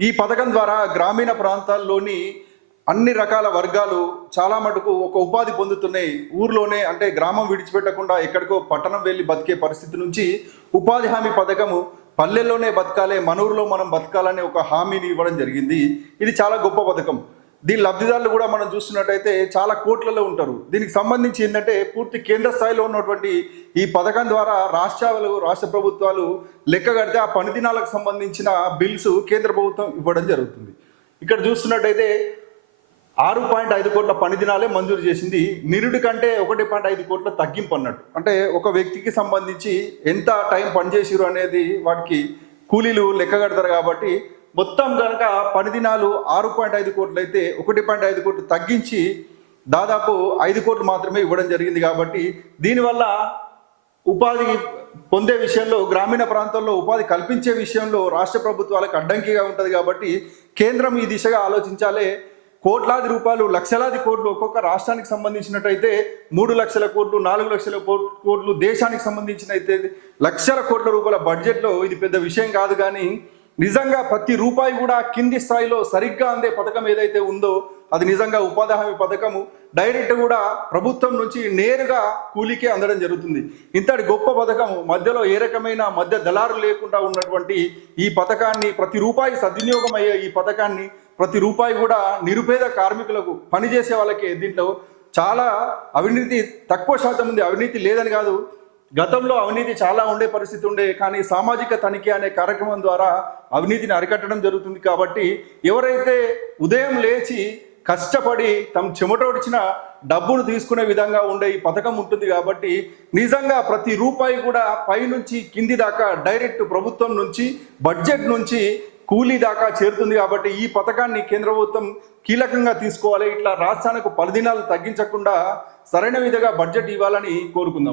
ఈ పథకం ద్వారా గ్రామీణ ప్రాంతాల్లోని అన్ని రకాల వర్గాలు చాలా మటుకు ఒక ఉపాధి పొందుతున్నాయి. ఊర్లోనే అంటే గ్రామం విడిచిపెట్టకుండా ఎక్కడికో పట్టణం వెళ్ళి బతికే పరిస్థితి నుంచి ఉపాధి హామీ పథకము పల్లెల్లోనే బతకాలే, మన ఊరిలో మనం బతకాలనే ఒక హామీని ఇవ్వడం జరిగింది. ఇది చాలా గొప్ప పథకం. దీని లబ్ధిదారులు కూడా మనం చూస్తున్నట్టయితే చాలా కోట్లలో ఉంటారు. దీనికి సంబంధించి ఏంటంటే పూర్తి కేంద్ర స్థాయిలో ఉన్నటువంటి ఈ పథకం ద్వారా రాష్ట్ర ప్రభుత్వాలు లెక్క కడితే ఆ పని దినాలకు సంబంధించిన బిల్స్ కేంద్ర ప్రభుత్వం ఇవ్వడం జరుగుతుంది. ఇక్కడ చూస్తున్నట్టయితే 6.5 కోట్ల పని దినాలే మంజూరు చేసింది. నిరుడి కంటే 1.5 కోట్ల తగ్గింపు అన్నట్టు. అంటే ఒక వ్యక్తికి సంబంధించి ఎంత టైం పనిచేసిరు అనేది వాటికి కూలీలు లెక్క కడతారు. కాబట్టి మొత్తం కనుక పని దినాలు 6.5 కోట్లు అయితే 1.5 కోట్లు తగ్గించి దాదాపు 5 కోట్లు మాత్రమే ఇవ్వడం జరిగింది. కాబట్టి దీనివల్ల ఉపాధి పొందే విషయంలో, గ్రామీణ ప్రాంతాల్లో ఉపాధి కల్పించే విషయంలో రాష్ట్ర ప్రభుత్వాలకు అడ్డంకిగా ఉంటుంది. కాబట్టి కేంద్రం ఈ దిశగా ఆలోచించాలే. కోట్లాది రూపాయలు, లక్షలాది కోట్లు ఒక్కొక్క రాష్ట్రానికి సంబంధించినట్టయితే 3 లక్షల కోట్లు, 4 లక్షల కోట్లు, దేశానికి సంబంధించినైతే లక్షల కోట్ల రూపాయల బడ్జెట్లో ఇది పెద్ద విషయం కాదు. కానీ నిజంగా ప్రతి రూపాయి కూడా కింది స్థాయిలో సరిగ్గా అందే పథకం ఏదైతే ఉందో అది నిజంగా ఉపాధి హామీ పథకము. డైరెక్ట్ కూడా ప్రభుత్వం నుంచి నేరుగా కూలీకే అందడం జరుగుతుంది. ఇంతటి గొప్ప పథకము మధ్యలో ఏ రకమైన మధ్య దళారు లేకుండా ఉన్నటువంటి ఈ పథకాన్ని, ప్రతి రూపాయి సద్వినియోగం అయ్యే ఈ పథకాన్ని, ప్రతి రూపాయి కూడా నిరుపేద కార్మికులకు, పనిచేసే వాళ్ళకి దీంట్లో చాలా అవినీతి తక్కువ శాతం ఉంది. అవినీతి లేదని కాదు, గతంలో అవినీతి చాలా ఉండే పరిస్థితి ఉండే. కానీ సామాజిక తనిఖీ అనే కార్యక్రమం ద్వారా అవినీతిని అరికట్టడం జరుగుతుంది. కాబట్టి ఎవరైతే ఉదయం లేచి కష్టపడి తమ చెమటోడిచిన డబ్బును తీసుకునే విధంగా ఉండే ఈ పథకం ఉంటుంది. కాబట్టి నిజంగా ప్రతి రూపాయి కూడా పైనుంచి కింది దాకా డైరెక్ట్ ప్రభుత్వం నుంచి, బడ్జెట్ నుంచి కూలీ దాకా చేరుతుంది. కాబట్టి ఈ పథకాన్ని కేంద్ర ప్రభుత్వం కీలకంగా తీసుకోవాలి. ఇట్లా రాష్ట్రానికి 10 దినాలు తగ్గించకుండా సరైన విధంగా బడ్జెట్ ఇవ్వాలని కోరుకుందాం.